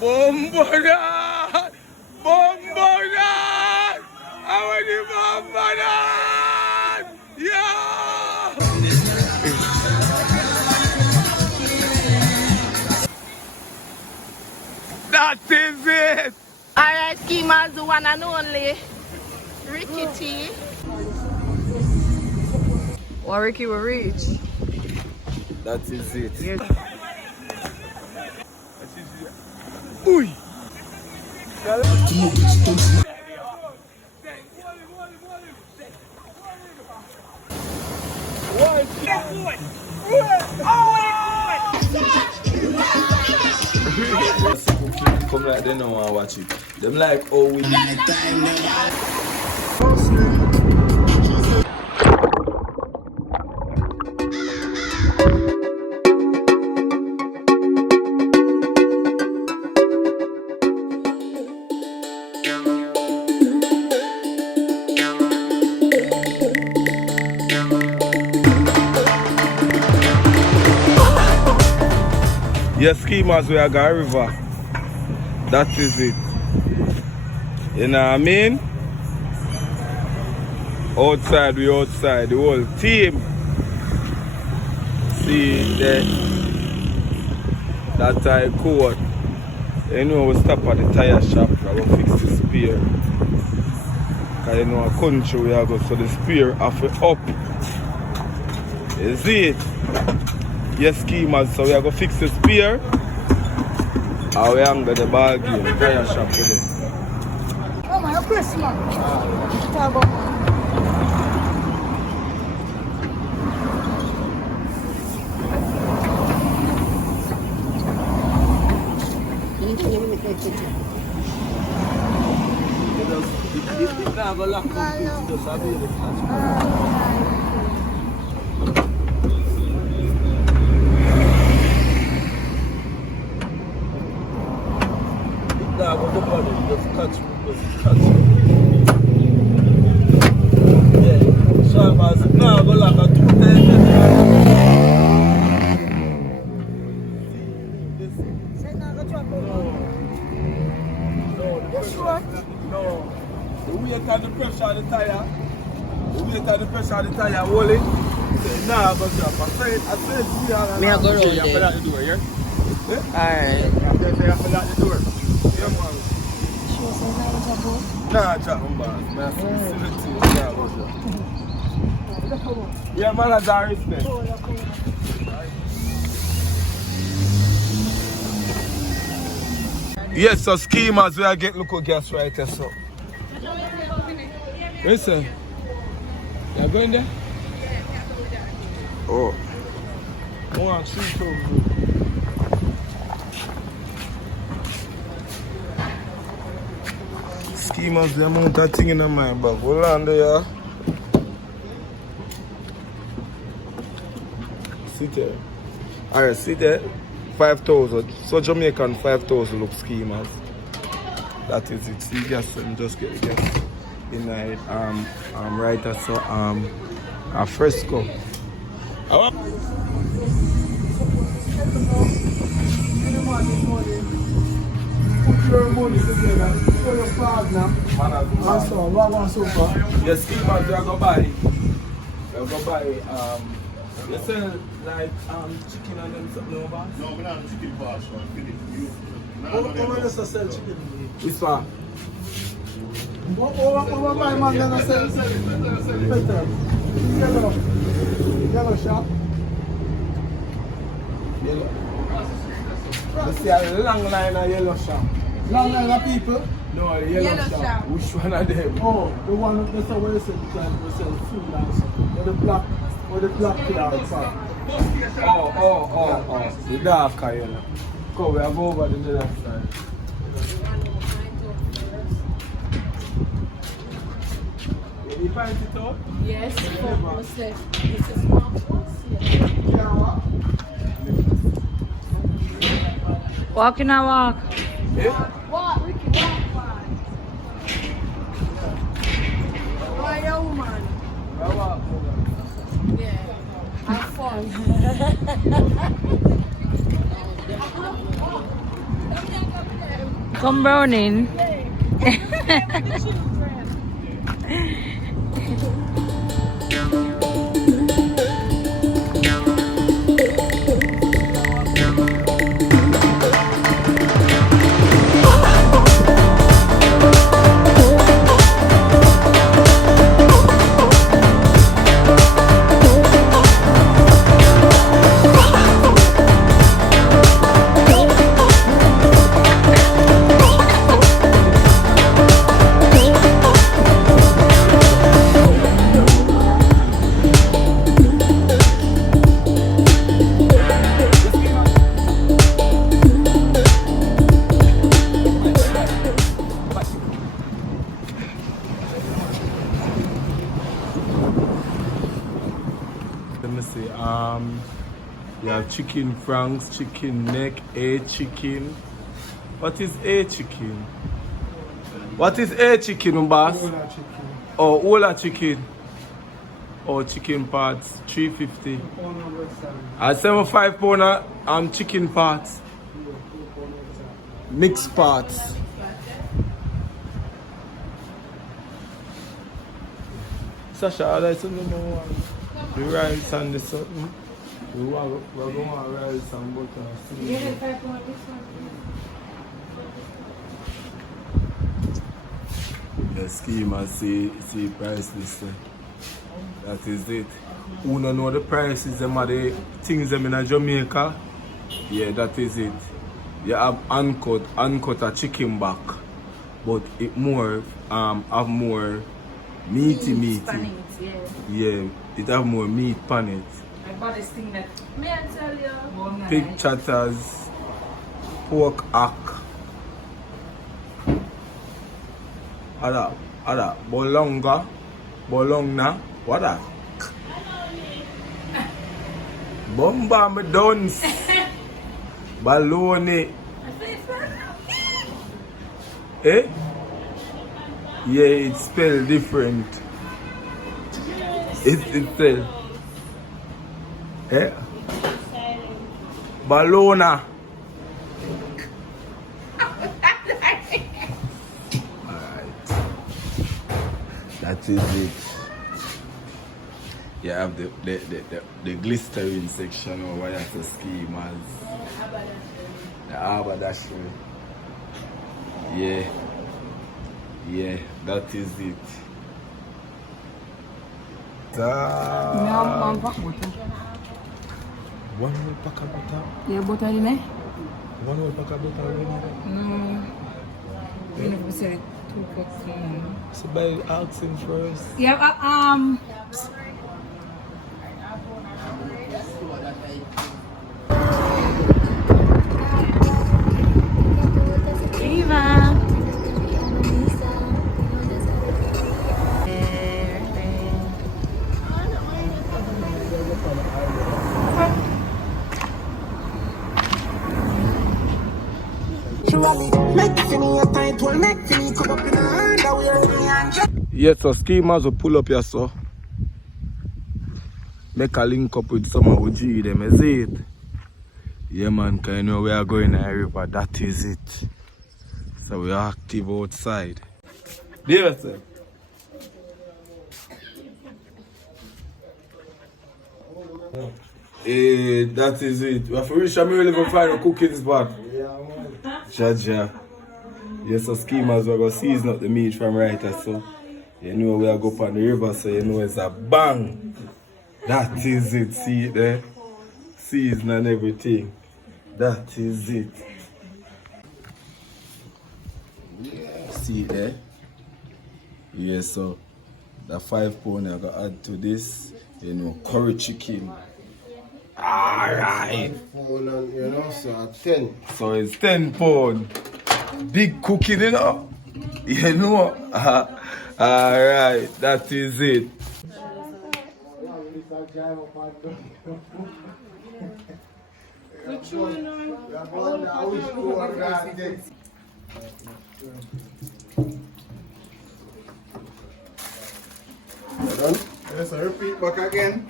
Bombonan! Bombonan! I want the bombonan! Yeah! That is it! Alright, Schemaz, the one and only Ricky T. Well, Ricky will reach. That is it. Yes. Uy! Come like they don't want to watch it. Them like, oh, we yes, Schemaz, we are got a river. That is it. You know what I mean? Outside, we outside. The whole team. See that I coat. You know, we stop at the tire shop. I will fix the spear. Because you know, a country we are going, so the spear have to up. You see it? Yes, Schemaz, so we are going to fix the spear. And we hang the ball game, tire shop with it. Oh my, you're Chris, man. Just catch me. Yeah, Schemaz, now go like a 210. No. The weight and the pressure of the tire. The weight and the pressure of the tire rolling. Nah, but I said, Me a go round you have to lock the door, yeah? Alright. You have to lock the door. Yeah, man. Nah, chat, yeah, man, that's our respect. Yes, so Schemaz, we are getting local gas right here, so. Listen. You're going there? Oh. 1, 2, 3. Schemaz, the amount of thing in the mind, but hold on there. Sit there. Alright, sit there. 5,000. So Jamaican 5,000 look Schemaz. That is it. See gas and just get the gas in it. Right so a fresco. Put your money together, show your partner, and so what one so far? Yes, Schemaz, we are going to buy. We are going to buy, you sell like chicken and them something over? No, we're not chicken bar, so I'm feeling you. How much does sell chicken? This one. What my man gonna sell? Better. Yellow shop. Yellow. You see a long line of yellow shop. Long line of people? No, the yellow shop. Which one of them? Oh, the one that's where you sell food and stuff. Or the black cloud part. Oh. The dark yellow. Come, we have over the other side. You find it out? Yes, it's a small house. Walking and walk. Yeah? Walk, Ricky, walk. Why a woman? Yeah. Have fun. Come browning. Let me see. You have chicken franks, chicken neck, a chicken. What is a chicken? What is a chicken, boss? Ola chicken. Oh, Ola chicken. Oh, chicken parts, 350. Pound of West Side. And 75 pounder chicken parts. Mixed parts. Sasha, that's the number one. The rice and the something. We're going to rice and butter and seasoning. The Schemaz see price list. That is it. Who don't know the prices, them are the things them in Jamaica. Yeah, that is it. You have uncut a chicken back, but it more have more meaty. Yeah, it have more meat on it. My body's thing that me I tell you. Pig chatters, pork hack. Ada, bologna, what that? Bomba me dons. Baloney. Eh? Yeah, it's spelled different. It's spelled. Eh? Balona. Alright. That is it. You have the glistering section over at the Schemaz. The haberdashery. Yeah, that is it. One pack butter. One whole pack of butter? Yeah, butter in there? One whole pack of butter already? No. You never say 2 cups. So by asking first. Yeah, Eva. Yes, so Schemaz will pull up here, so make a link up with some of the them, is it? Yeah, man, because you know we are going to the river, that is it. So we are active outside. There, sir. That is it. We have to reach a level final cooking spot. Jaja. Yes, so Schemaz, we're going to season up the meat from right here, so you know we are going on the river, so you know it's a bang. That is it, see it there? Season and everything. That is it. See it there? Yeah, so the 5 pound I got to add to this, you know, curry chicken. Alright. You know, so 10. So it's 10 pound. Big cooking, you know? You know? Alright, that is it. Yes, I repeat back again.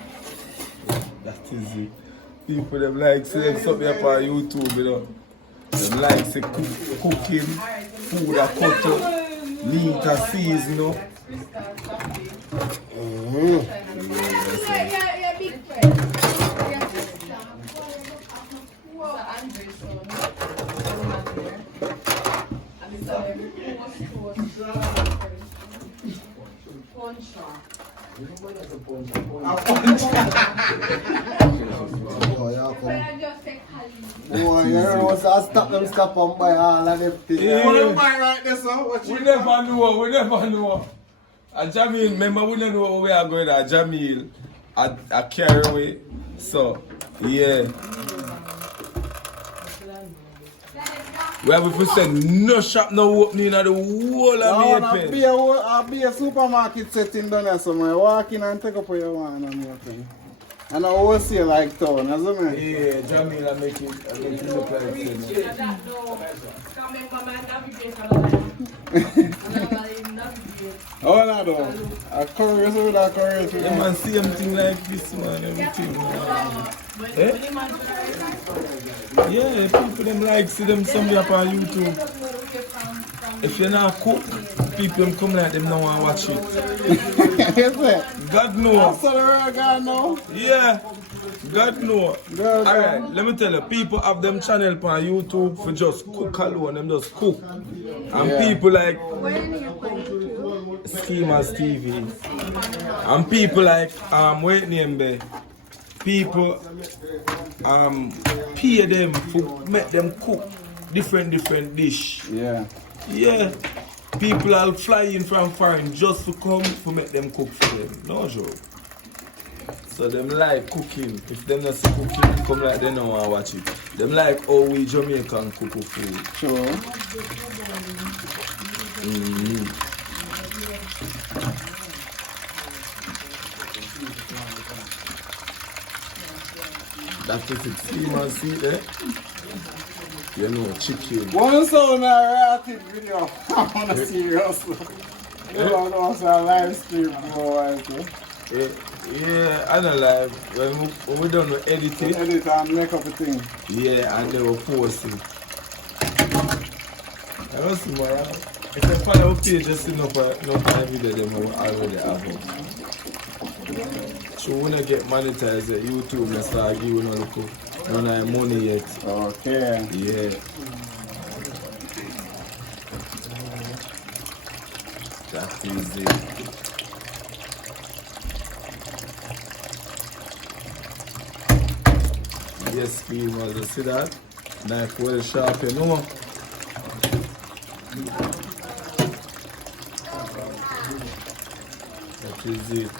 That is it. People them like select something up on YouTube, you know. Them like say cooking. food are cut up, meat are seasoned up. Boy, you know, so I stop them stop on by all of them things. We never know. A Jamil, remember we don't know where we are going. A Jamil, a carry. So, yeah. We have to say no shop, no opening at the whole of me. I'll be a supermarket setting down there somewhere. Walk in and take up what you want and everything. And I always see like town, isn't it? Yeah, Jamil, I make it look like Oh, no, though. A curious with a curious. Yeah, man, see everything like this, man, everything, man. Eh? Yeah, people them like see them somebody up on YouTube. If you're not cook, people them come like them now and watch it. Is it? God knows. So the real God know? Yeah, God knows. Alright, let me tell you, people have them channel on YouTube for just cook alone, them just cook. And people like Schemaz TV. And people like wait name there. People pay them to make them cook different dish. Yeah. Yeah. People will fly in from foreign just to come to make them cook for them. No joke. So them like cooking. If them not see cooking, come like they don't want to watch it. Them like how we Jamaican cook food. Sure. That is it. Schemaz, see there? You know, chicken. One sound narrative video. I'm on a serious one. You know, also a live stream, bro. Yeah, I don't like when we don't know edit it. Edit and make up a thing. Yeah, and they will post it. I don't see more. If I follow our page, just see no video them already have it. So when I get monetized at YouTube, I start giving all the cook. Don't have money yet. Okay. Yeah. That is it. Yes, people, you see that? Knife well sharp, you know. That is it.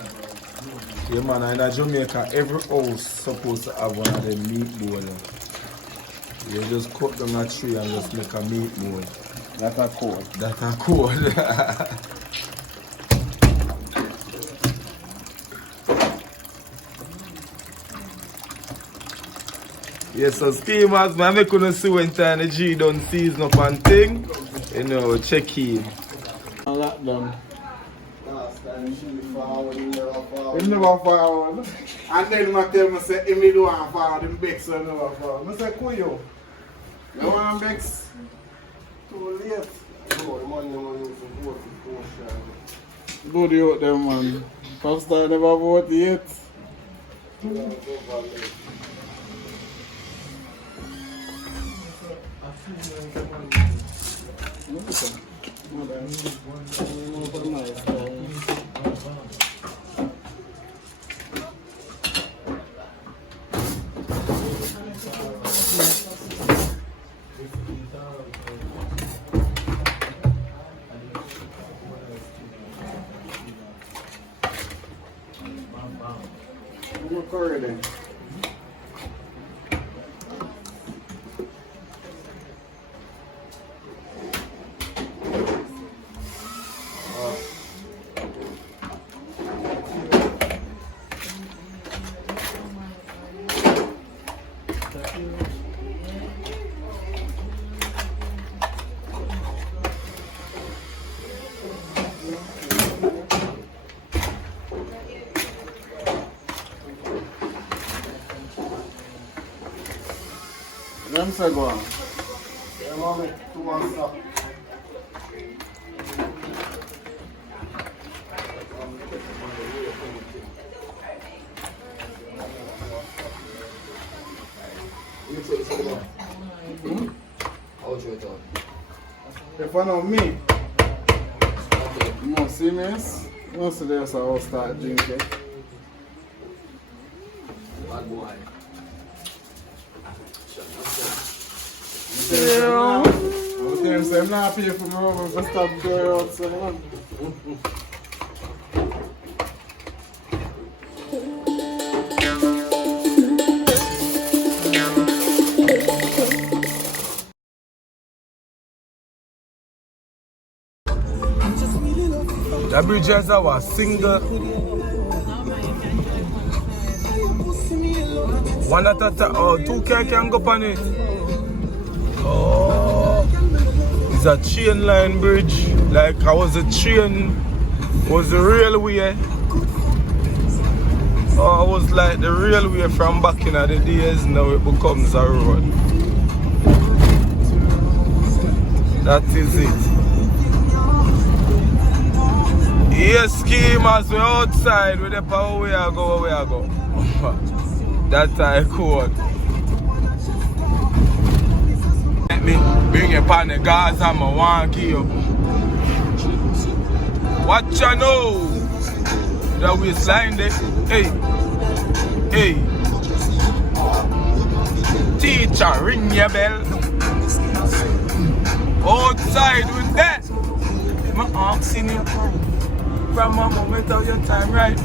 Yeah, man, in Jamaica, every house supposed to have one of them meat bowl. You just cut them a tree and just make a meat bowl. That's a code. That's a code. Yes, so Schemaz, man, I couldn't see when time the G done season up and thing. You know, check in. I like them. He never forward. And then I tell me, say, if me do want forward, him Bex will never forward. I say, Kuyo, you want Bex? Too late. No, the money is vote for Good you them, man. Pastor never vote yet. Then. Them say go on. Them want me to one stop. for now, me. You see me? Most of this I will start drinking. Bad boy. I'm not paying for my own, but stop going outside. The bridges are single. One at a time. Oh, two cars can go on it. Oh, it's a chain line bridge. Like I was a train, was the railway. Oh, I was like the railway from back in the days. Now it becomes a road. That is it. Yes, Schemaz, we're outside with the power where I go. That's I could. Let me bring it on the gas and I want to kill. Watch you know. The waistline there. Hey. Teacher, ring your bell. Outside with that. My arms in your hand. From a moment of your time, right?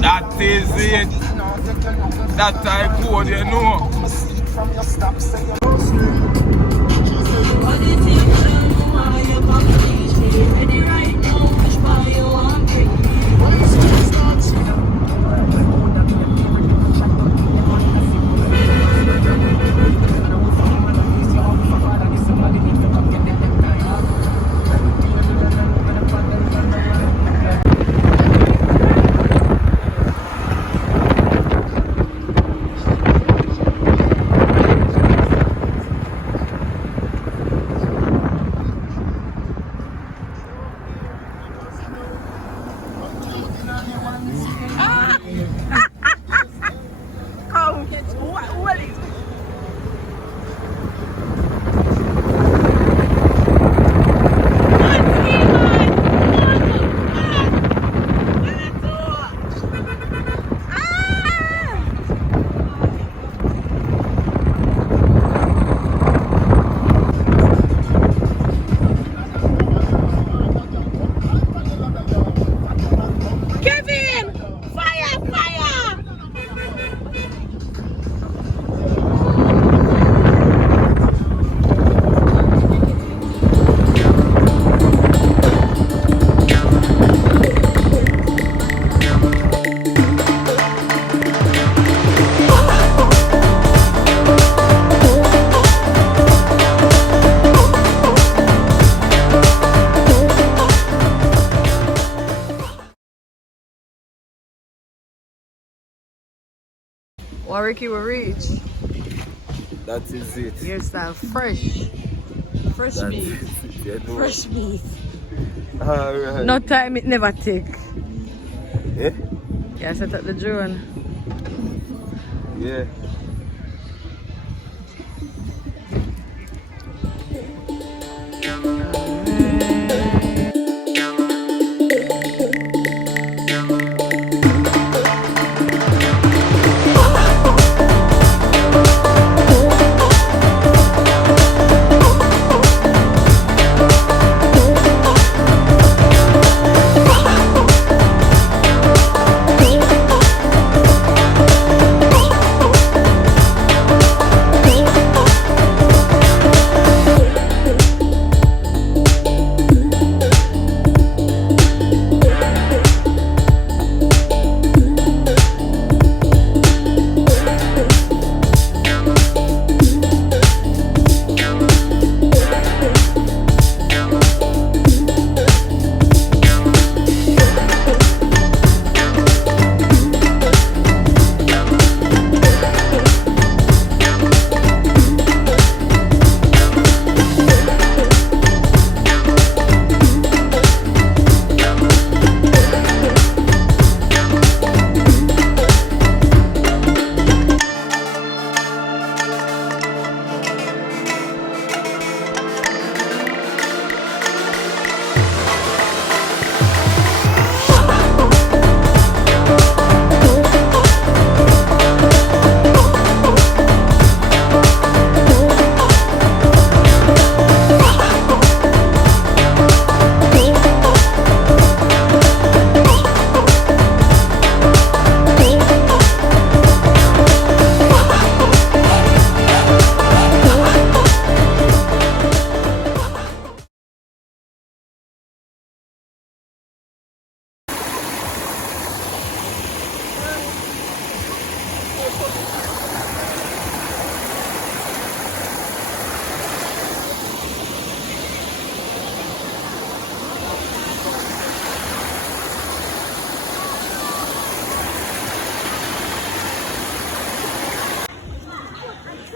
That is it. That I code, you know. Ricky will reach. That is it. Hairstyle fresh. Fresh meat. Fresh meat. Alright. No time it never take. Yeah? Yeah, set up the drone. Yeah.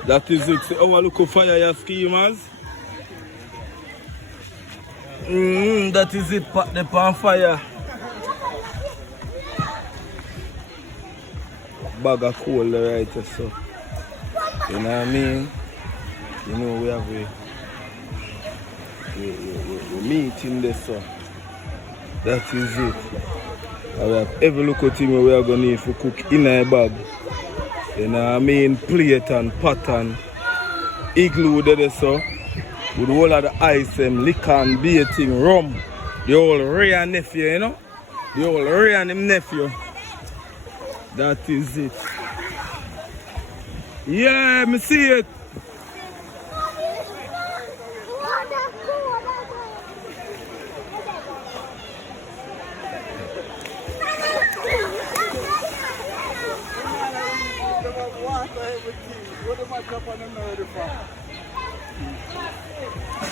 That is it. See how I look how fire your Schemaz. That is it. Pat the pan fire. Bag of coal right there, so. You know what I mean? You know we have a meeting there, so. That is it. And we have every local thing we are going to need to cook in a bag. You know what I mean? Plate and pot and igloo there, so. With all of the ice, liquor and beer thing, rum. The old Ray and nephew, you know? The old Ray and him nephew. That is it. Yeah, me see it.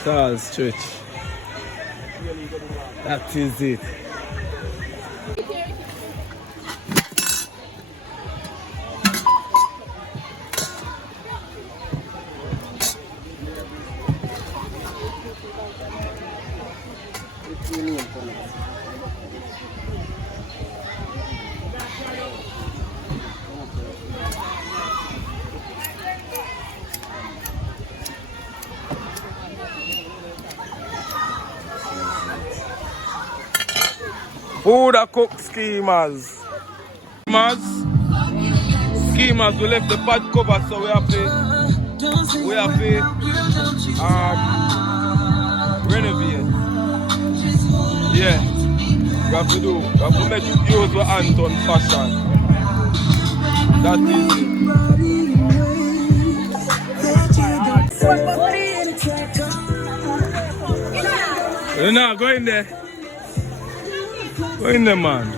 Charles Church. That is it. Food a cook Schemaz. Schemaz, we left the pot cover, so we have to renovate. Yeah. We have to make use the Anton fashion. That is it. You're not going there. Go in there, man.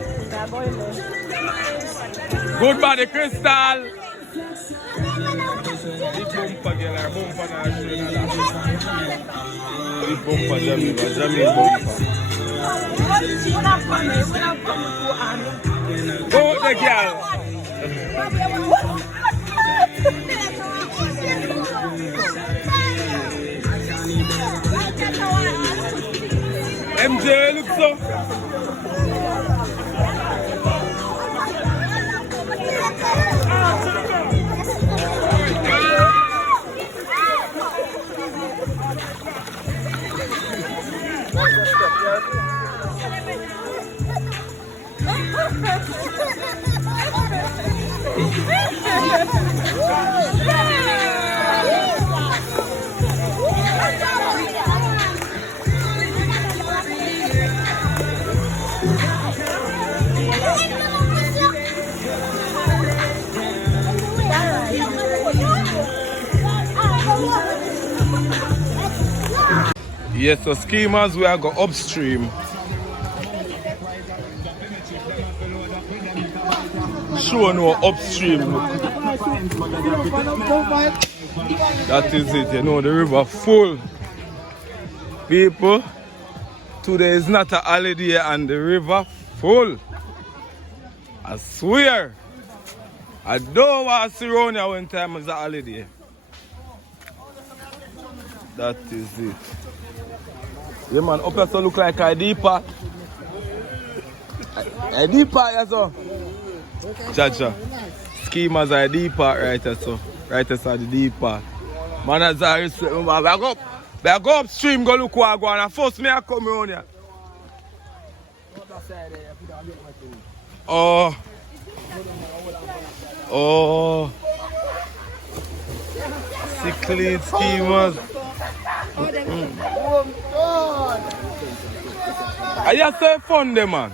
Good body, Crystal. Big bumper, girl. Our bumper now is showing that. Big bumper, Jamaica bumper. Go the girl. MJ, look so. Yes, so Schemaz, we are go upstream. Show no upstream. Look. That is it, you know, the river full. People, today is not a holiday and the river full. I swear. I don't want to see around here when time is a holiday. That is it. Yeah, man, up here so look like a deeper. A deeper, yes, sir. Cha-cha. Schemaz are a deeper right there, so. Right there, so the deeper. Man, as I respect me, I go upstream, go look what I go on. And first, me I come around here. Oh. Oh. Sickly Schemaz. I just say fun there, man.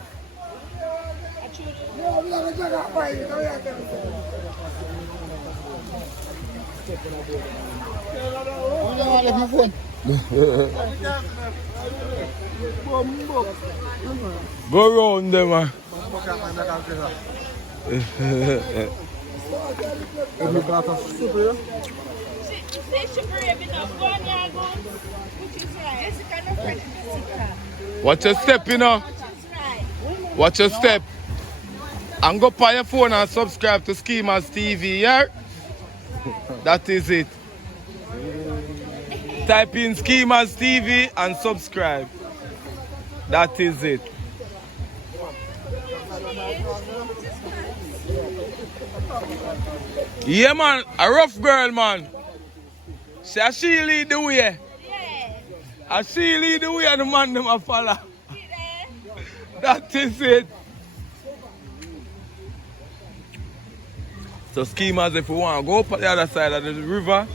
Go round there, man. Watch your step, you know. Watch your step. And go on your phone and subscribe to Schemaz TV, yeah? That is it. Type in Schemaz TV and subscribe. That is it. Yeah, man, a rough girl, man. She lead the way. And she lead the way and the man them a follow. That is it. So Schemaz, if we want to go up on the other side of the river,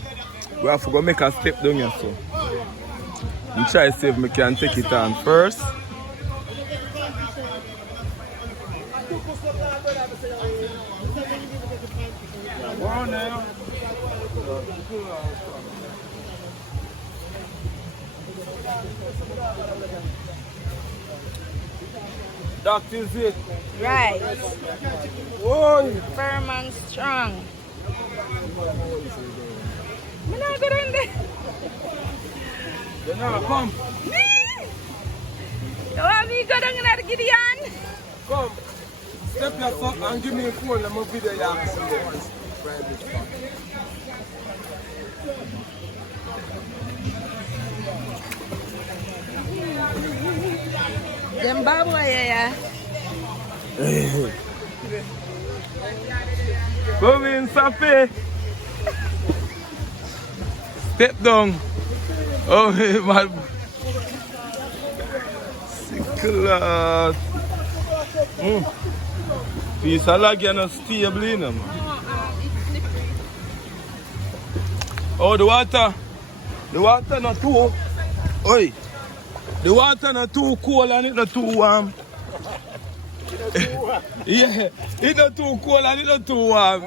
we have to go make a step down here. So I'm trying to see if we can take it on first. That is it. Right. Oh. Firm and strong. I'm not good in there. You know, come. You want me to go down in that Gideon? Come. Step yourself and give me a phone. I'm going to video you. Them babu yeah. Come in, Safi. Step down. Oh, man. Sickle. Piece of lag you're not stable in them. Oh, the water. The water not too. Oi. The water not too cold and it not too warm. Yeah, it's not too cold and it's not too warm.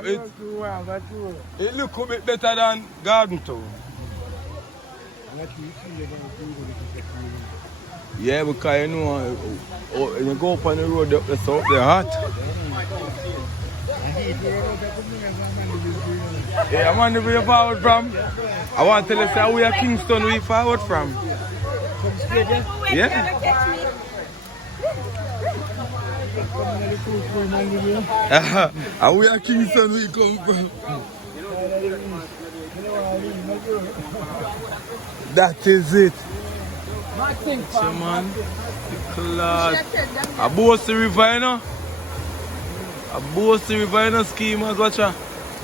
It look a bit better than garden too. Yeah, because you know, you go up on the road, it's up there hot. Yeah, I'm on the way forward from. I want to tell you say where Kingston we forward from. Yeah. And where Kingston we come from. That is it. Man. A Bossy River, you know? A Bossy River, you know, Schemaz, watch out.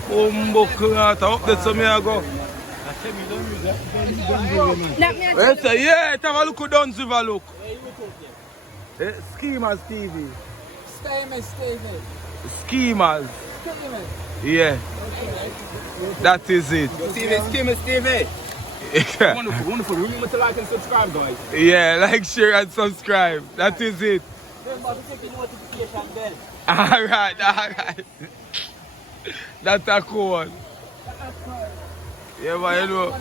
Cookout, up there, so me I go. Yeah, have a look at Duns River, look. Schemaz TV. Schemaz. Yeah. That is it. Schemaz TV. Wonderful. Remember to like and subscribe, guys. Yeah, like, share and subscribe. That is it. Remember to click the notification bell. Alright. That's a cool one. Yeah, but you know.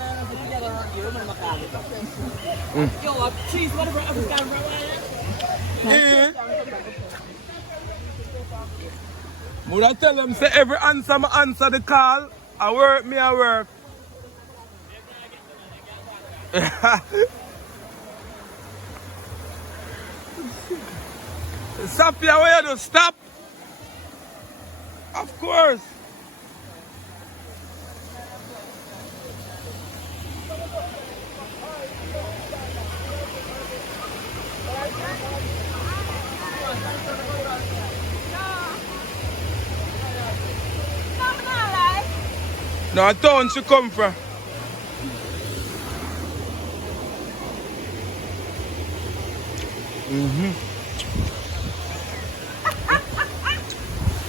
Yo, please, whatever other Would I tell them, say every answer, I answer the call. I work, I work. Sophia, where you do? Stop? Of course. No, I town she come from.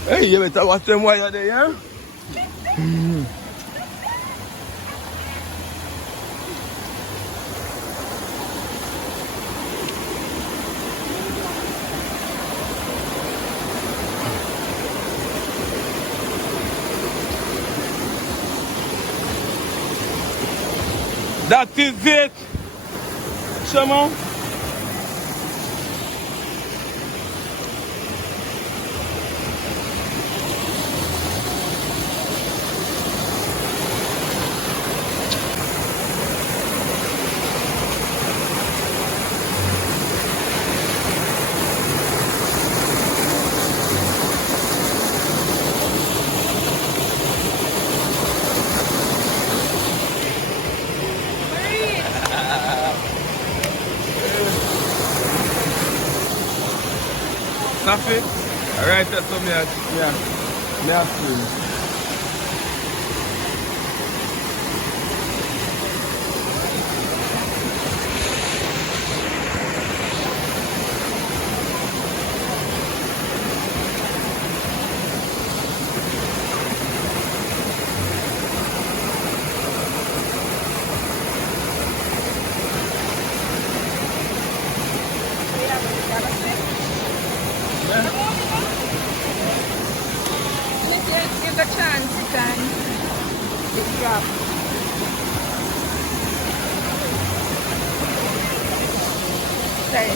Hey, you better watch them while you're there, yeah? That is it. Schemaz. Safi? Alright, that's what me I swim. Give a chance, you can. It's drop. Sorry.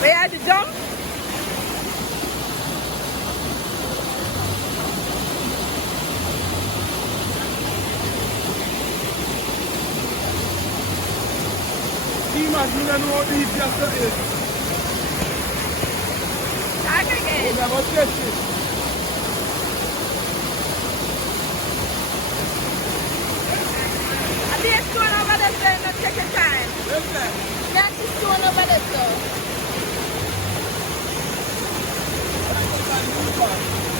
Where are the jump? Schemaz, you don't know what these just is. Start again. Yeah, what's this? Are they stone over there, so not take your time? Listen. That's the stone over there, so.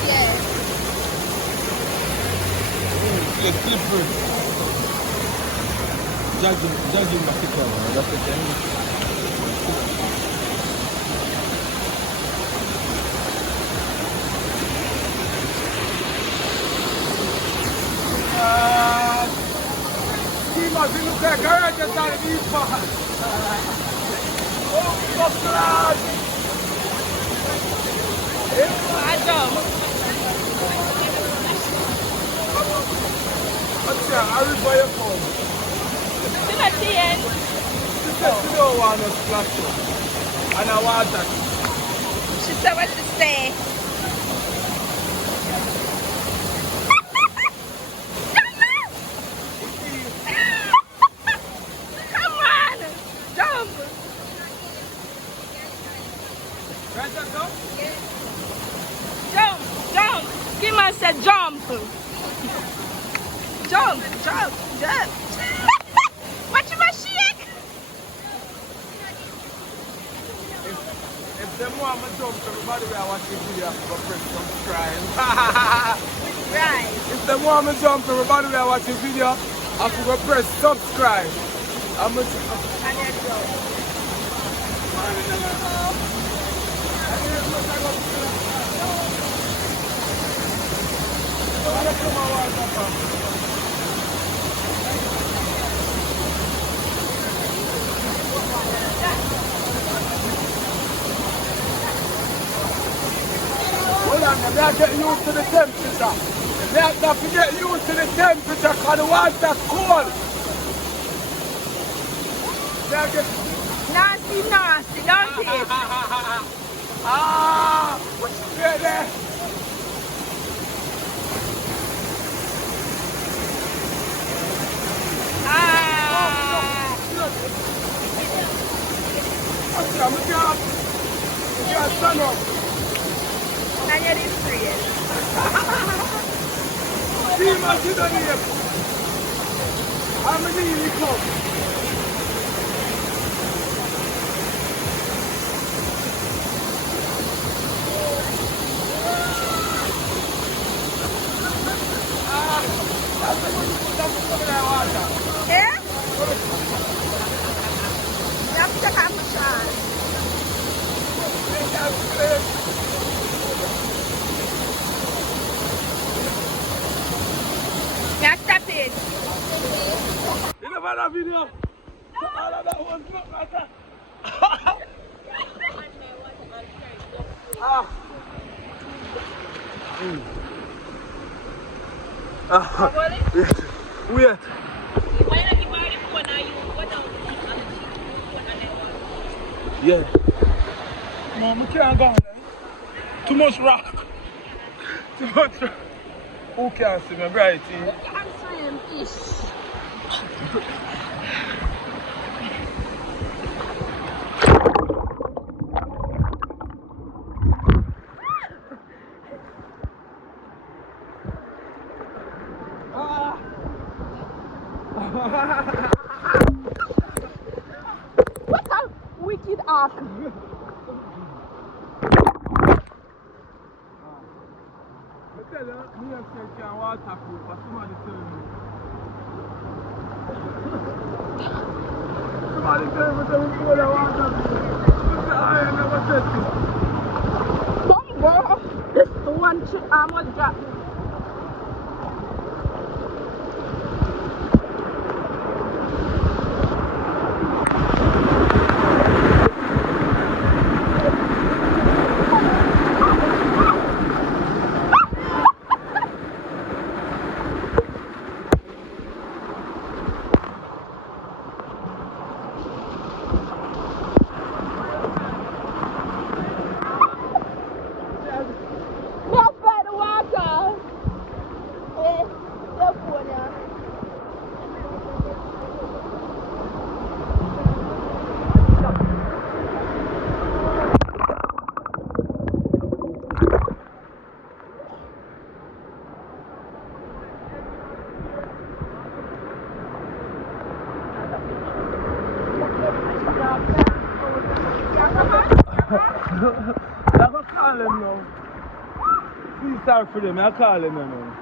Yeah. It's slippery. Judging my picture, that's the thing. Schemaz, you look like a garage that's on the east part. Oh, fuck God! I jump. What's that? I read by your phone. Still at the end. She said she don't want to splash you. And I want that. She said what to say. Come on! Jump! Right, that's up? Jump! Jump! Schemaz said jump! Jump! Jump! Jump! Watch my shake! If them want me to jump, everybody will watch this video for press subscribe. Right. If them want me to jump, everybody will watch this video after press subscribe. I'm going to... And then go. Hold on, I'm not getting used to the temperature. They have to get used to the temperature because the water's cold. Nasty, nasty, don't it? Ah, what you doing there? Ah! I'm going to stand up. And you're this free. Schemaz, you don't need. I'm going to need you come. Yeah? You have to have a shot. Yeah, stop it. You never had a video? All of that was not like that. Wait. Yeah. No, we can't go there. Too much rock. Too much rock. Who can see me bright here? I'm saying fish. tell you, me and say can't waterproof, but somebody tell me. Somebody tell me that we go to waterproof. I never said it. Bumbo, one almost dropped. I go call him now. Please sorry for them, I call him now.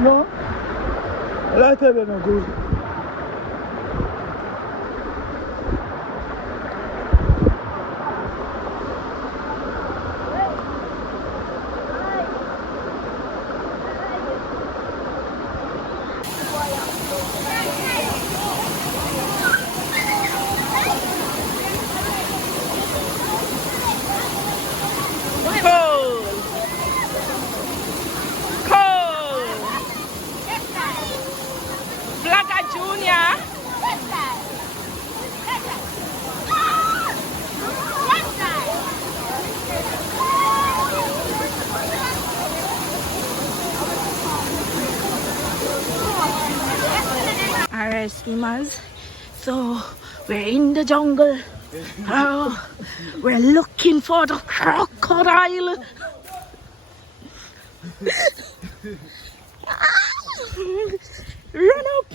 No, like that no good. Alright, Schemaz. So we're in the jungle. We're looking for the crocodile. Run up!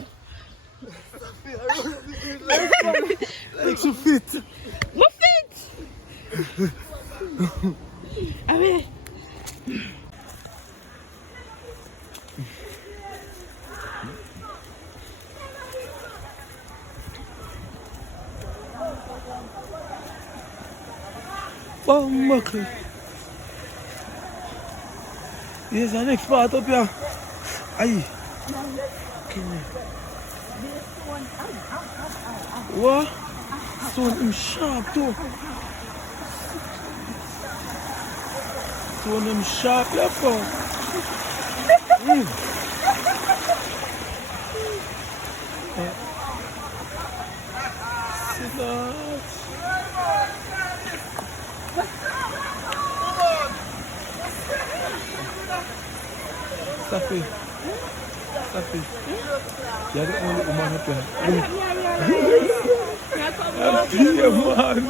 Like so fit. What fit? I mean, Oh, muckle. Here's the next part up here. Aye. What? Stone him sharp too. Stone him sharp left out. Sit down. Safi. Safi. You're the only woman up here. Yeah, man.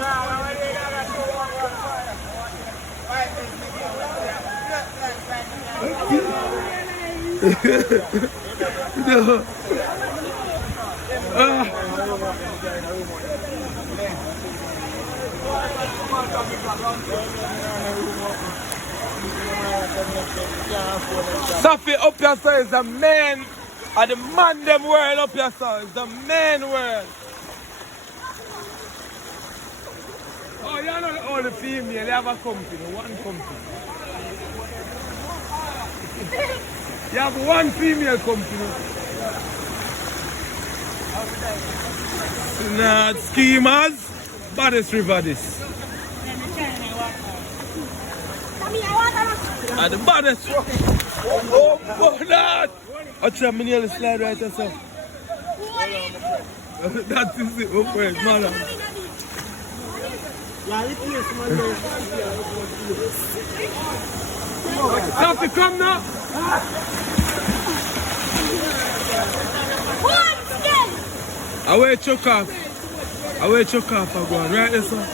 No. Safi up here, sir, is the man of the man them world up here, sir. It's the man world. Oh, you're not all the female, they have a company, one company. You have one female company. Not Schemaz, baddest river this. And the baddest. Oh, Bernard! I try my nearly slide right or so. That is it, oh, wait, man. Something come now. Away choke off. Away choke off. I go on. Right there, sir.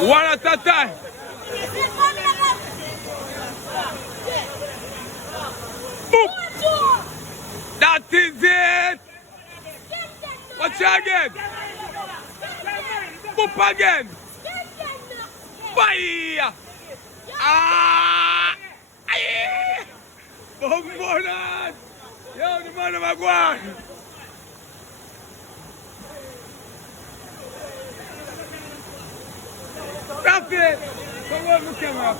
One at a time. Boop. That is it. Watch again. Boop again. Fire. Ah. Aye. Bonbon. Yo, the man of my guan. Stop it. Come on, the camera.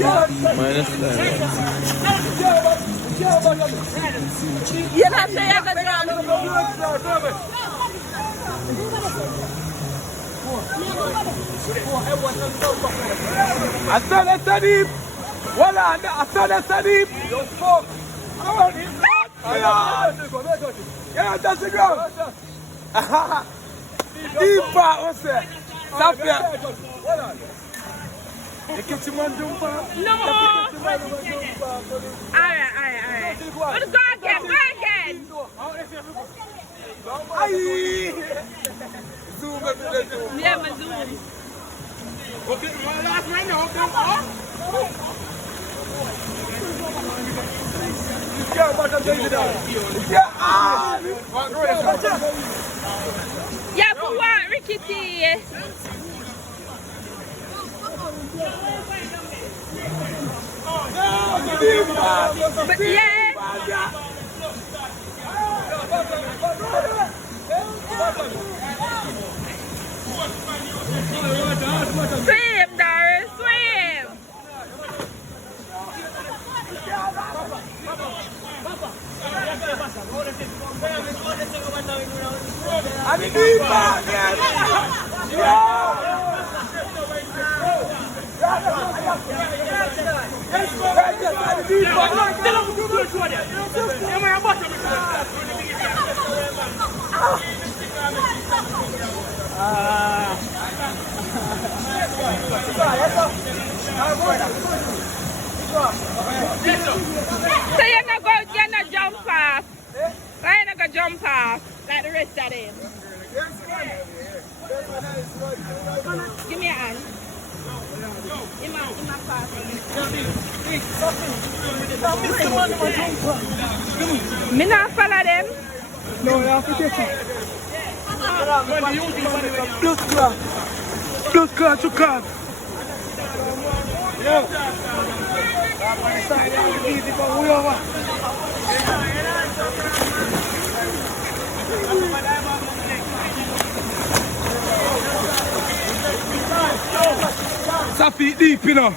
Minus that. You're not saying I got I saw that deep. Voila, I saw that deep. You fuck. Yeah, that's the ground. Deeper, what's that? Stop here. You catch him on jump off? No! Alright. Let's go again, Aye! Zoom it. Yeah, my zoom. Okay, my last right now, okay? Yeah, but what, Ricky T? But yeah. Swim, Doris, swim. I'm in deep back, So you're not jump off. Why you not go jump off like the rest of them? Give me a hand. In my pass. Me not follow them. No, you have to take it. Blood clot to clot. Safi deep, you know.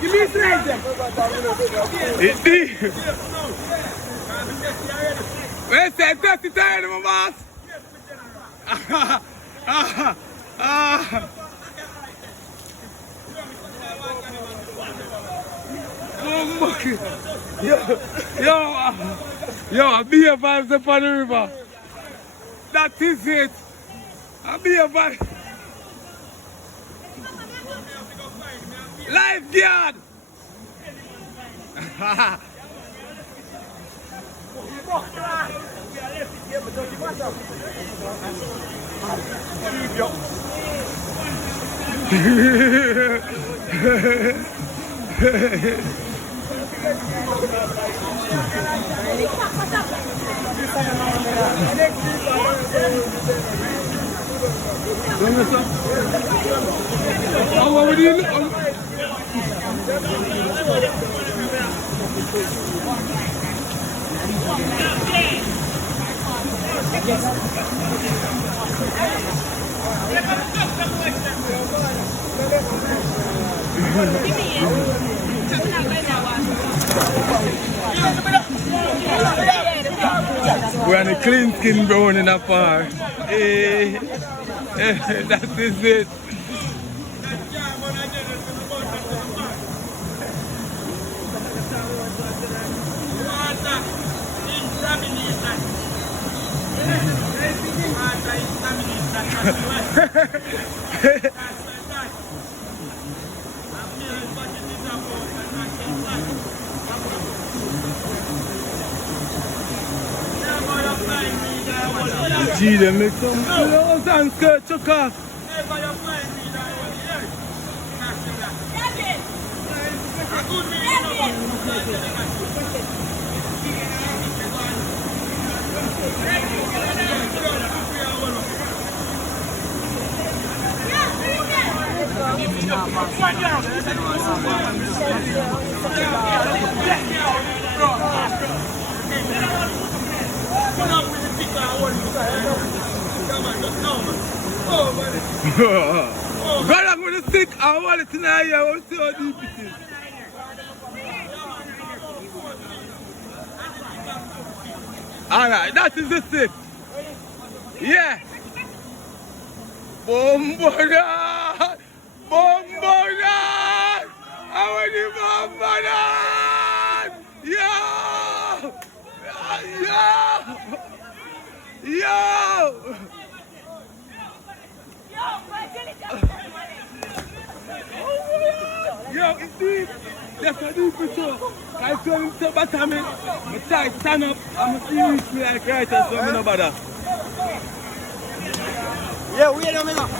Give me a straight then. It's deep. Where's that dirty tire, my boss? Oh, monkey. Yo, be a vibes up on the river. That is it. I'll be a vibe. Lifeguard. What do you know? We're on a clean skin brown in a park. Hey, that is it. Gee, they make some clothes and skirt took off. God, I'm going to stick our wallet tonight. I want to see how deep it is. Alright, that is the stick. Yeah. Bombonan! Bombonan! I want the bombonan! Yo! Yo! Yo! Yo, it's deep. That's a deep picture. I feel him so bad at me. I try to stand up. I'm seriously like right or something no bother. Yeah, wait a minute.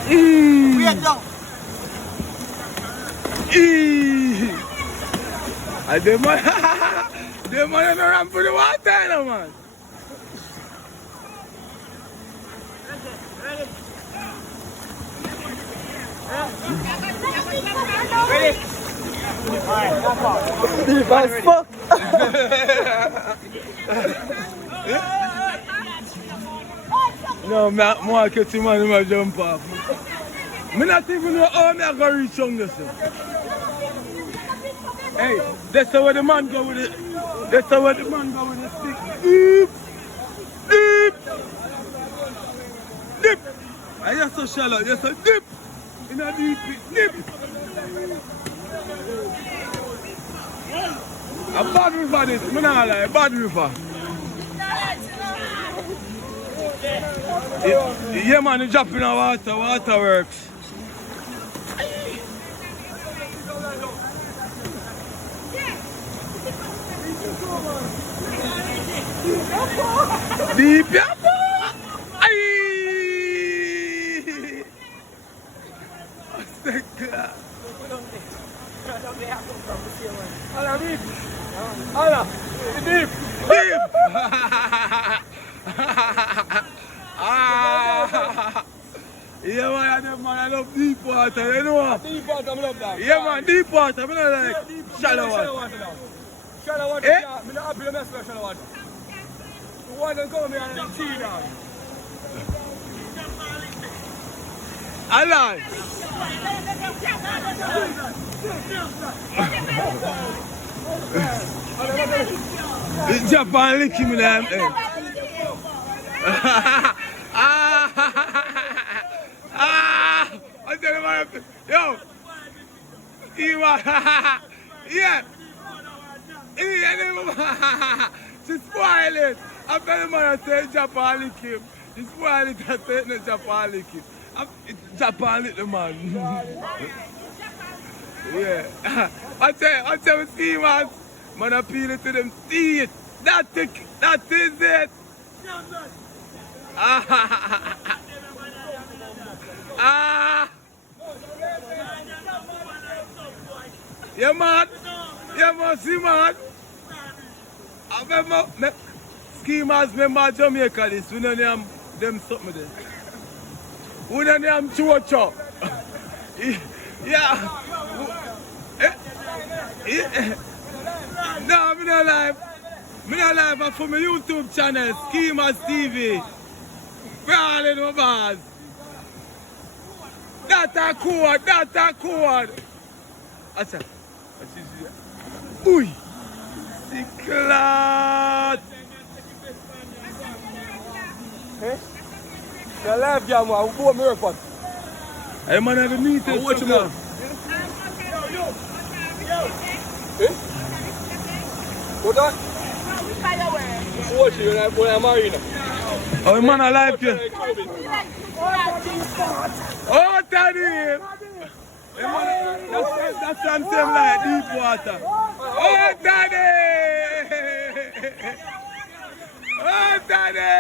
Wait down. And the man on the ramp for the water, no, man. Ready? Alright, that's all. Deep as fuck. No, I catch him and I jump off. I not even know how I'm going to reach on this. Hey, that's how the man go with it. That's how the man go with the stick. Deep! Deep! Deep! And you're so shallow, you're so deep! In a deep, deep! A bad river this, I'm not lie, a bad river. Yeah man, you drop in the water, water works. Deep, yeah, deep, deep. Yeah man, I love deep water, you know. Deep water, I love that. Yeah man, deep water, I don't like shallow water. Shallow water, Eh? I'm not happy to mess with shallow water. The water come here and cheat down. Alan. Japan lick him in the hand. I tell you, yo, yeah. She spoiled it. I tell the man I say Japan lick him. She spoiled it. I say no Japan lick him. Japan lick the man. Yeah. I tell Schemaz, man appeal it to them teeth. That is it. Yeah man, Schemaz. I remember Schemaz member Jamaica this, we don't name them something there. We don't name Chocho. Yeah. No, I'm not live. I'm not live, but for my YouTube channel, Schemaz TV. Brawling my bars. That's a code, that's a code. Acha. Uy. Siklat. Eh? The live jam, I'll go a miracle. Hey man, I have a meeting. Watch him out. Eh? What that? Watch you when I'm married. Oh man, I like you. Oh, Daddy! Hey man, that's some same like deep water. Oh, Daddy! Oh, Daddy!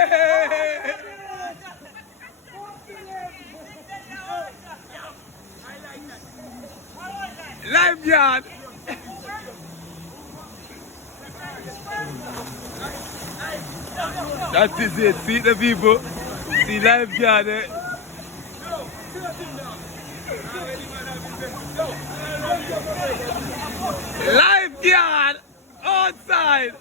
Lifeguard! That is it. See the people. See lifeguard. Lifeguard outside.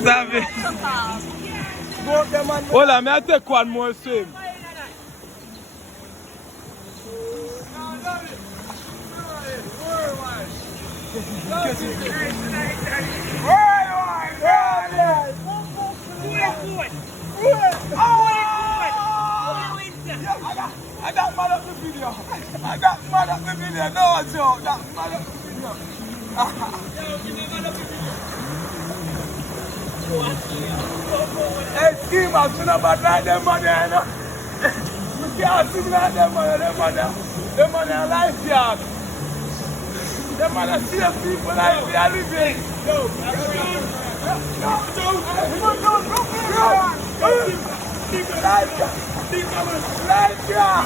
Stop it. Hold on, may I take one more swim? I got mad at the video. I got mad at the video. No, Joe. Got mad at the video. Hey, Schemaz, you know about like them money, you know? You can't see like them money, them money are lifeguard. Them money save people like they are living. Lifeguard.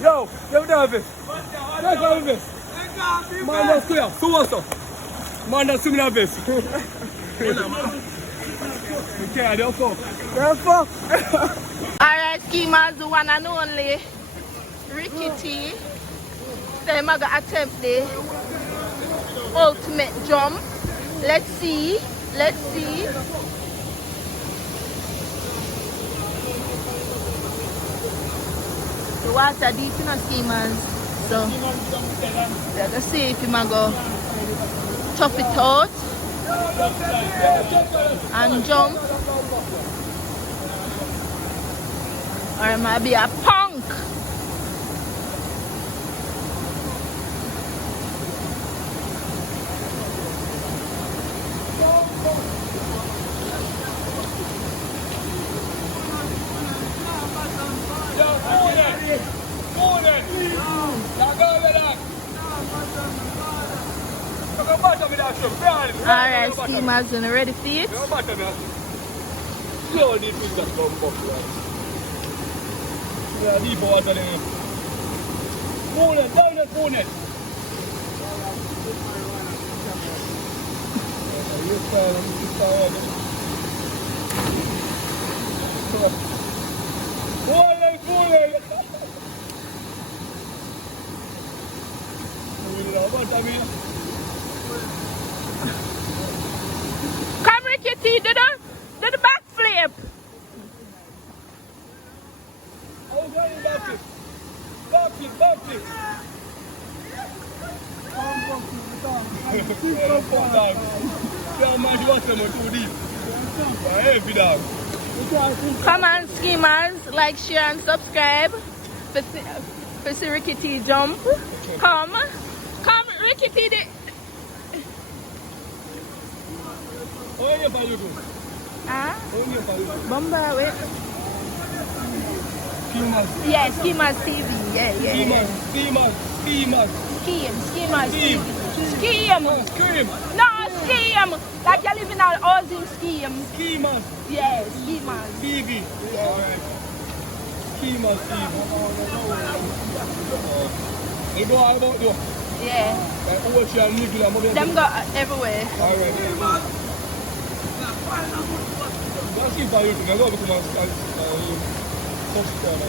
Yo, give me the this. Take all of this. Man, that's clear. So what's up? Man, that's similar this. Okay, they'll fuck. They'll fuck. Alright, Schemaz, the one and only Ricky T. Then I'm going to attempt the ultimate jump. Let's see. Let's see. The water deep in the Schemaz. So, let's see if you might go top it out and jump. Or it might be a punk. Alright, Schemaz, you ready for it? Yeah, deep water there. Pull it, down it, pull it. Come, Ricky T, do the backflip. Come on, Schemaz, like, share, and subscribe for see Ricky T jump. Come, Ricky T. Bomba, wait. Yeah, Schemaz TV. Yeah. Schemaz TV. Scheme. No, scheme. Like you live in our housing scheme. Schemaz. Yeah, Schemaz. TV. Yeah. Alright. Schemaz TV. You go all about you. Yeah. Like ocean, nuclear, Them go everywhere. alright. Let's keep on YouTube. I'm going to become a subscriber.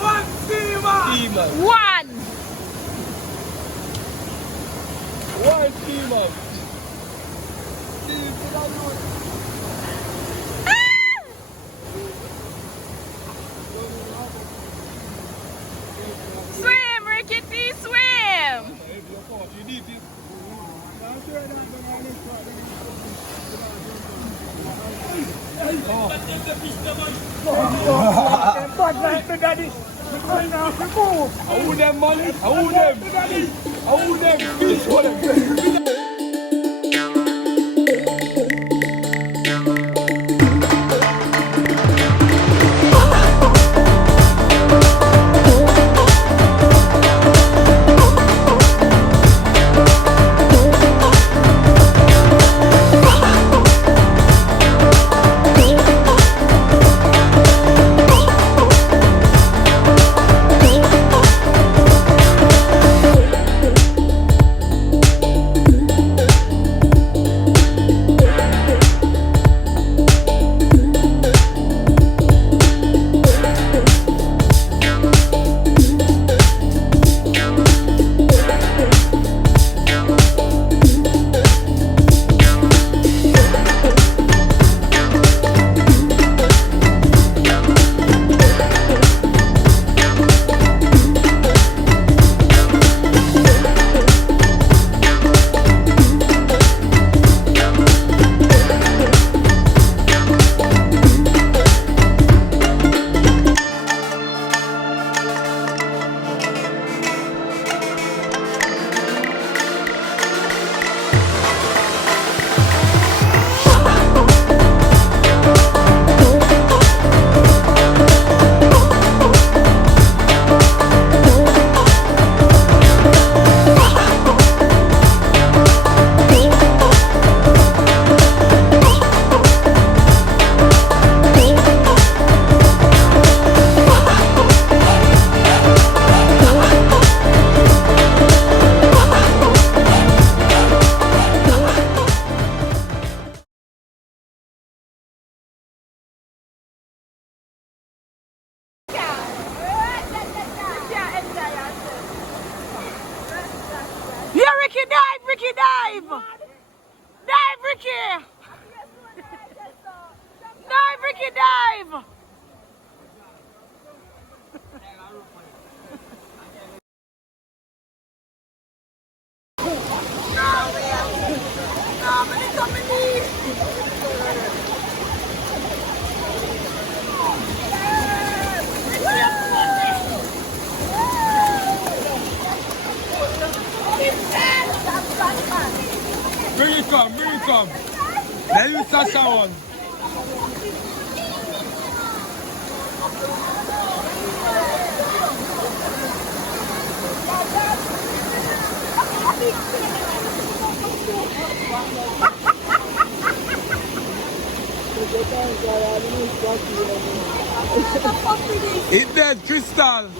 One Schemaz! Schemaz. One Schemaz. Swim, Ricky T, swim. I owe them money. I owe them. This one. Ricky, dive! Dive, Ricky! Dive, Ricky, dive! Bring it come. Let you touch that one. It's dead, Crystal.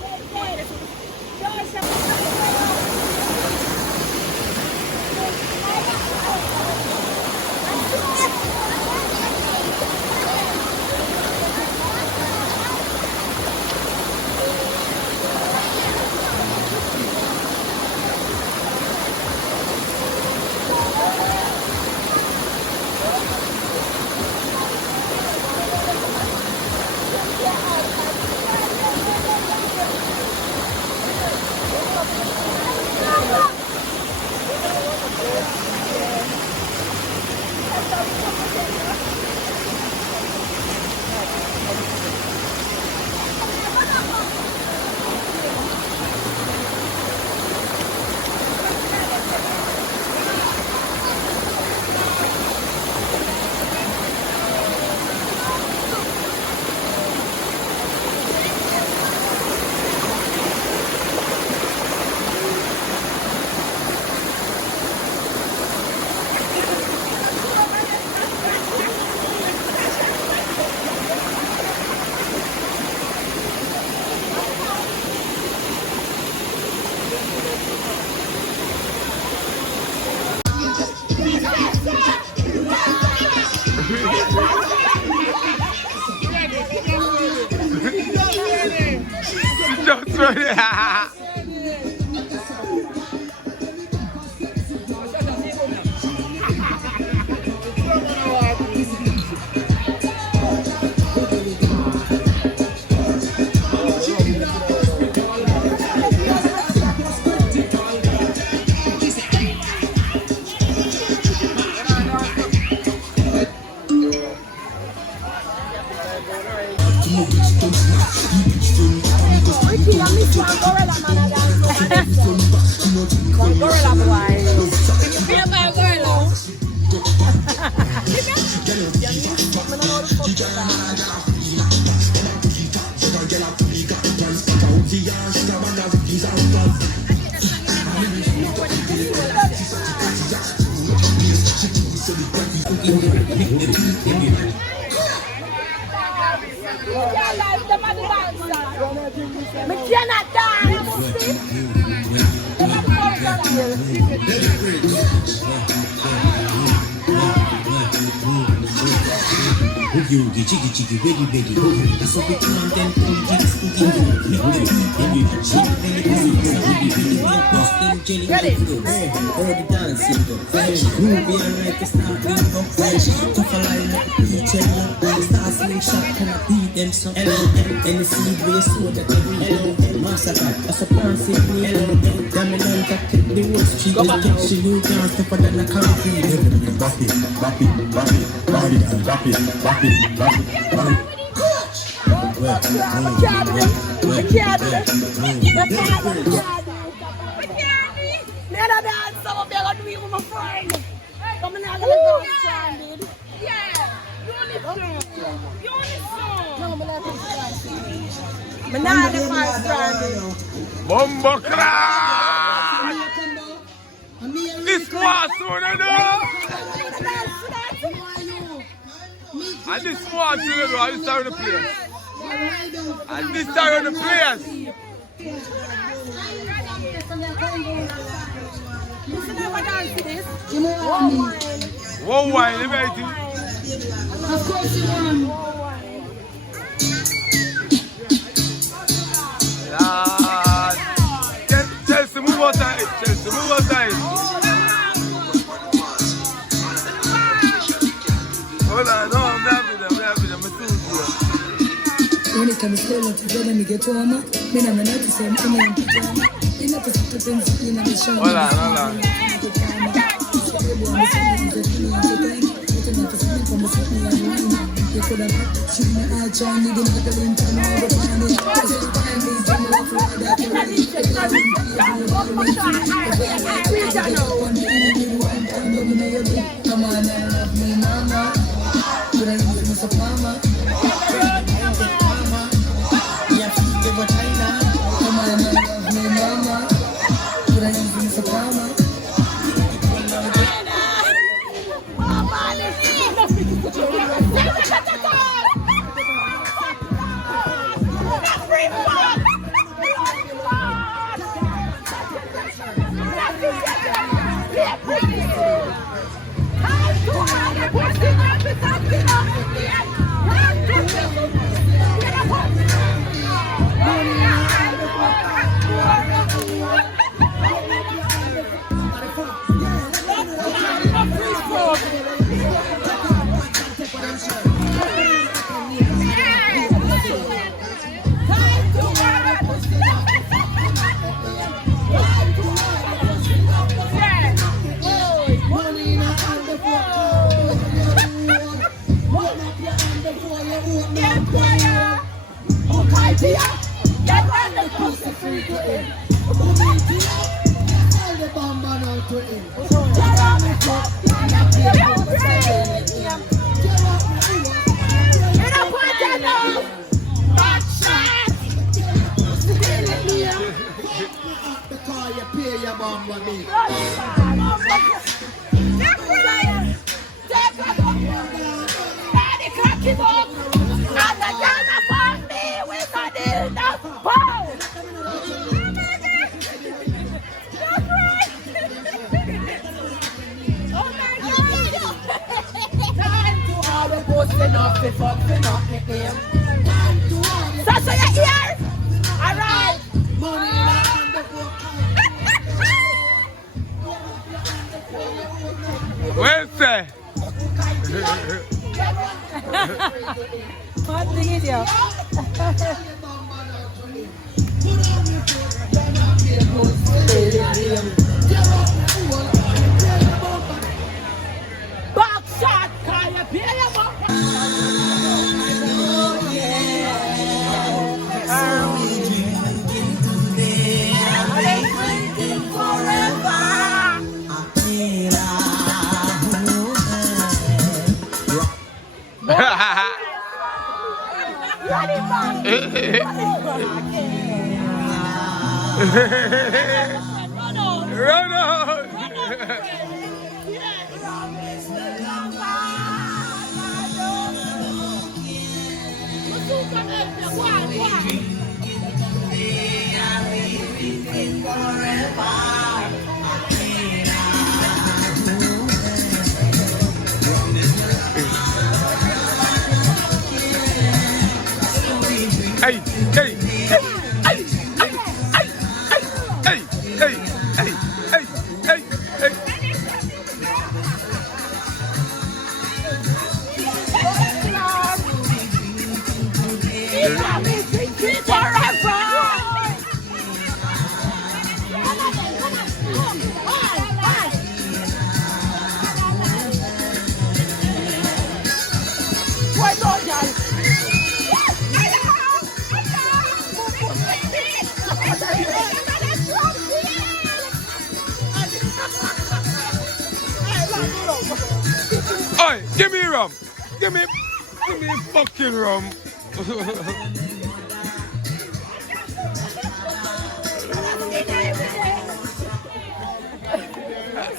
Gorilla boy. You feel my gorilla? I cannot dance. Boogie, jiggy, jiggy, wiggy, wiggy, boogie. That's what we come then, boogie, spooky, Get it. all the dancing, groovy and like it's not being from tough line, each other, start sling shot, can I beat them some? And the sea race so that every massacre, that's a fancy play, dominant, that kick the road street, the catch you dance, tougher than a concrete. Bop it, bop it, bop it, bop it, bop it, bop it, bop it, bop it. Bumbo crack! This was soon enough! And this was soon enough, I start the place. And this time the place. One wine, baby. Of course you want. Chelsea, move outside. Chelsea, move outside. Hold on, no, I'm happy them. I'm too Anytime we stay up together, me get home. Me never know the same thing. You know the things in the show. Hold on. You could have seen my eye trying to get the link and all the come on, I love me, mama. But I need to miss a mama. Well say. What thing is you? Back shot, can you pay your bumper? Run on! Hey, hey, hey, hey, hey, hey, hey, hey, hey, hey, hey. Oi, give me rum. Give me fucking rum.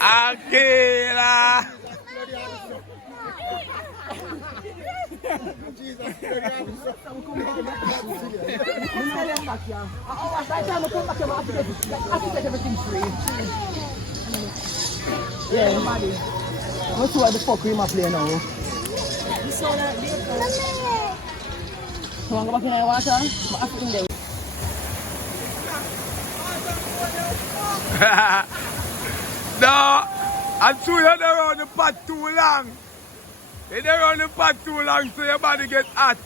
Akira. Yeah, buddy. What's what the fuck we must play now? You saw that vehicle? So I'm going to go back in the water. I'm in there. No, I'm too you're around the pot too long. You're around the pot too long so your body gets hot.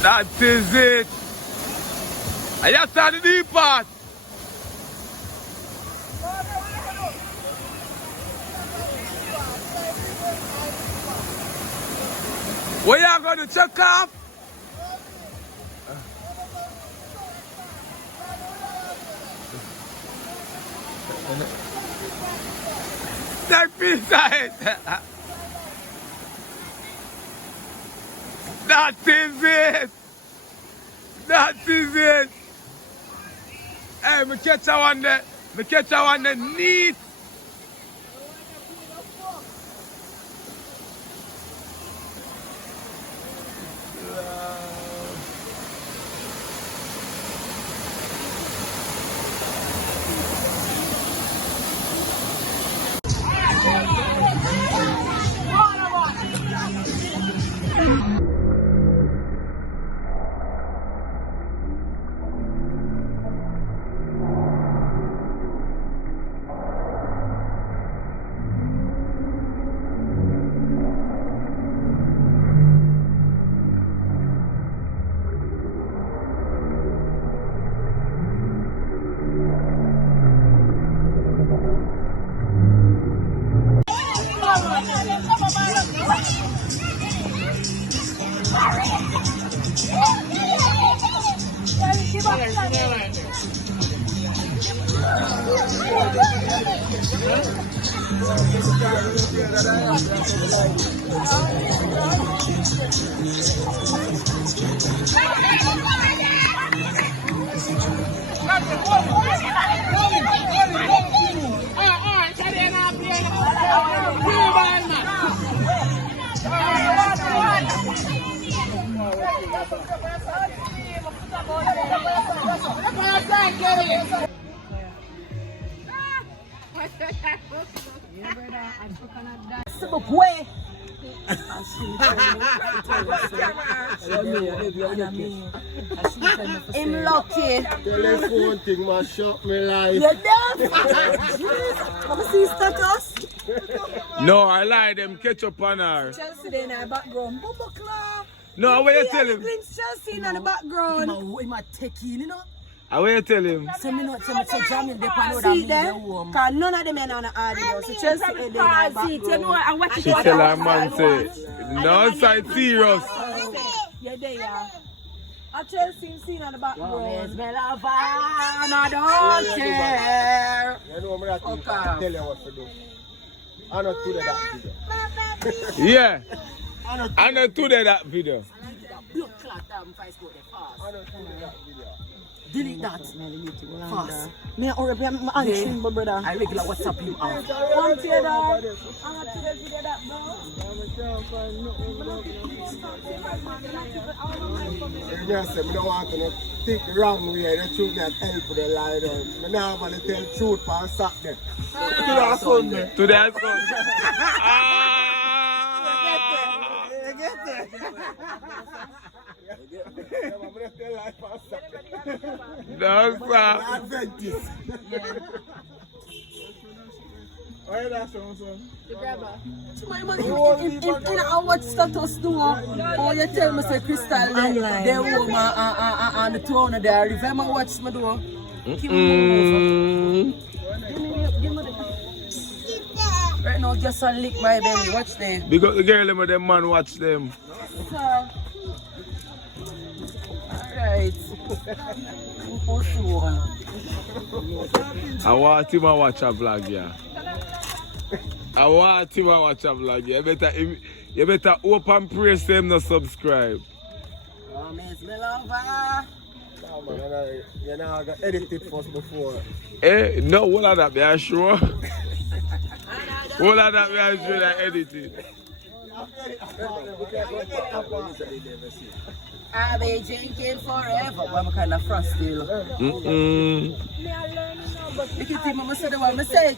That is it. I just saw the deep part. Where you going to check off? That piece of it. That is it. That is it. Hey, me catch her one there. Me catch her one there neat. I'm lucky. Telephone thing must shock me life. You deaf? Have you seen status? No, I lie them ketchup on her. Chelsea there in the background. Bumbo Claw. No, what you tell him? Chelsea in the background. I'm a techie, you know? What you tell him? So me not so jamming the pan See them? Because none of them are on the audio. So Chelsea in the background. You know, I watch She tell her man say, no side serious. Yeah, they are. I Chelsea seen on the background. Smell of I don't care. You know me that thing, I tell you what to do. I not do that video. Yeah. I not do that video. Blood clot if I smoke the fast. I not do that video. Delete that. Fast. Me already am answering my brother. I regular WhatsApp him out. Want to hear that? I want to hear that, bro. Yes, I don't want to think the wrong way. The truth not help with the lie down. I now want to tell the truth for Saturday. Today is Sunday. Today is Sunday. You get it? No, sir. Adventist. Why that son? In what status do? Oh, you tell me say Crystal they woman on the throne of there. If I watch me do, give me right now, just a lick my belly. Watch them. Because the girl and them man watch them. Sir. Alright. I want him to watch a vlog, yeah. I want him to watch a vlog, yeah. You better open praise them to subscribe. Oh, Miss Melova. No, man, you know, I got edited first before. Eh, no, all of that, are sure? All of that, are sure that edited. I'll be drinking forever. But I'm kind of frosty. Look at him, I said the one I say.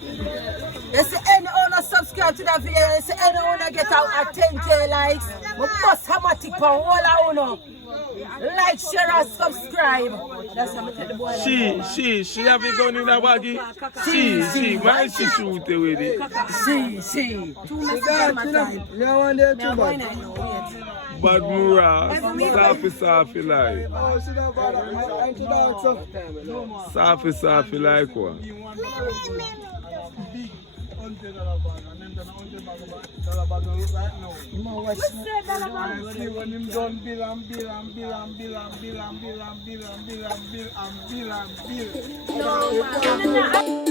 They say anyone subscribe to that video, they say anyone get out at 10K likes. We must have a tip on all I know. Like, share and subscribe. That's how I tell the boy. She have it gun in a baggy. She, why she shoot it with it? She. Too much time. You want there too bad? Bad Mura, Safi like. Oh, she don't bother. I'm too dark, so. Safi like what? When him done bill and bill.